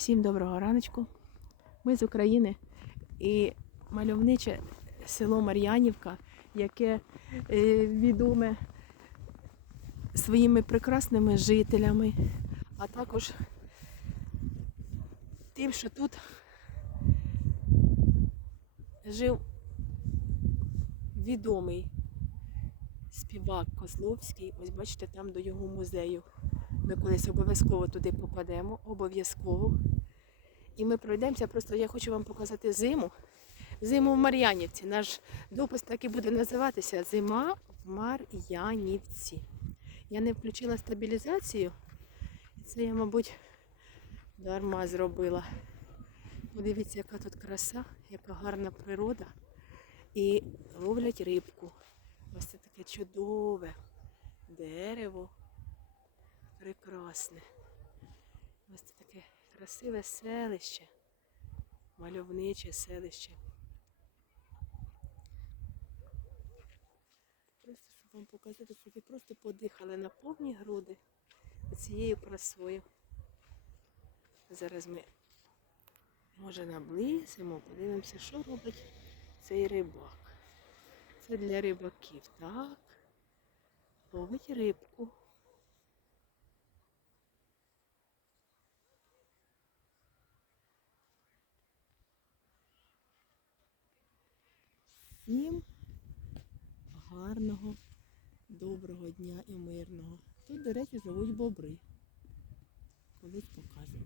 Всім доброго раночку. Ми з України і мальовниче село Мар'янівка, яке е, відоме своїми прекрасними жителями, а також тим, що тут жив відомий співак Козловський. Ось бачите, там до його музею. Ми колись обов'язково туди попадемо, обов'язково. І ми пройдемося. Просто я хочу вам показати зиму. Зиму в Мар'янівці. Наш допис так і буде називатися Зима в Мар'янівці. Я не включила стабілізацію. Це я, мабуть, дарма зробила. Подивіться, яка тут краса, яка гарна природа. І ловлять рибку. Ось це таке чудове дерево. Прекрасне. Ось це таке красиве селище, мальовниче селище. Просто щоб вам показати, щоб ви просто подихали на повні груди цією красою. Зараз ми, може, наблизимо, подивимося, що робить цей рибак. Це для рибаків, так? Ловить рибку. Всім гарного, доброго дня і мирного. Тут, до речі, живуть бобри. Колись покажемо.